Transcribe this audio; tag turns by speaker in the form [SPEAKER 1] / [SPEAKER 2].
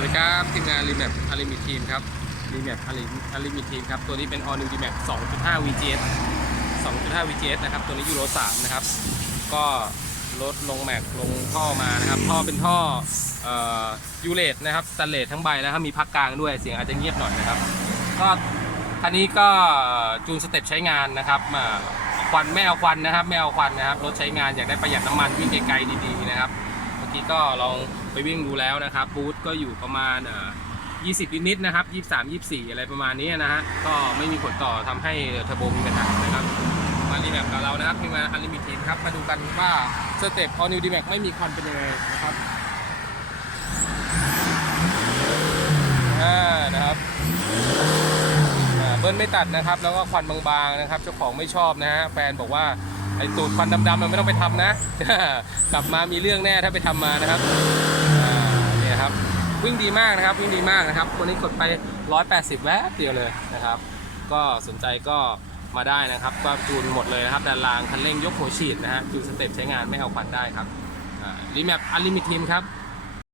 [SPEAKER 1] วัสดีครับ ทีมงานรีแมปอาริมิทีมครับรีแมปอาริอาริมิทีมครับ ตัวนี้เป็น All New D-Max 2.5 VGS 2.5 VGS นะครับ ตัวนี้ยูโร3นะครับ ก็ลดลงแม็กลงท่อมานะครับ ท่อเป็นท่อเอ่อยูเลตนะครับสแตนเลสทั้งใบนะครับมีพักกลางด้วยเสียงอาจจะเงียบหน่อยนะครับ ก็คันนี้ก็จูนสเต็ปใช้งานนะครับมาควันไม่เอาควันนะครับไม่เอาควันนะครับรถใช้งานอยากได้ประหยัดน้ำมันวิ่งไกลๆดีๆนะครับ อกี้ก็ลองไปวิ่งดูแล้วนะครับบูธก็อยู่ประมาณเอ่อ20 นิดๆนะครับ 23 24 อะไรประมาณนี้นะฮะก็ไม่มีผลต่อทำให้เทอร์โบมีปัญหานะครับมารีแมปกับเรานะครับทีมาอันลิมิทีครับมาดูกันว่าสเต็ปพอนิวดีแม็กไม่มีควันเป็นยังไงนะครับอ่านะครับอ่าเบิ้ลไม่ตัดนะครับ แล้วก็ควันบางๆนะครับ เจ้าของไม่ชอบนะฮะแฟนบอกว่า ไอ้ตูดควันดำๆมันไม่ต้องไปทำนะ กลับมามีเรื่องแน่ถ้าไปทำมานะครับเนี่ยครับ วิ่งดีมากนะครับ วิ่งดีมากนะครับตัวนี้กดไป 180 แวบเดียวเลยนะครับ ก็สนใจก็มาได้นะครับก็จูนหมดเลยนะครับด้านล่างคันเร่งยกหัวฉีดนะฮะจูนสเต็ปใช้งานไม่เอาควันได้ครับรีแมปอันลิมิทีมครับ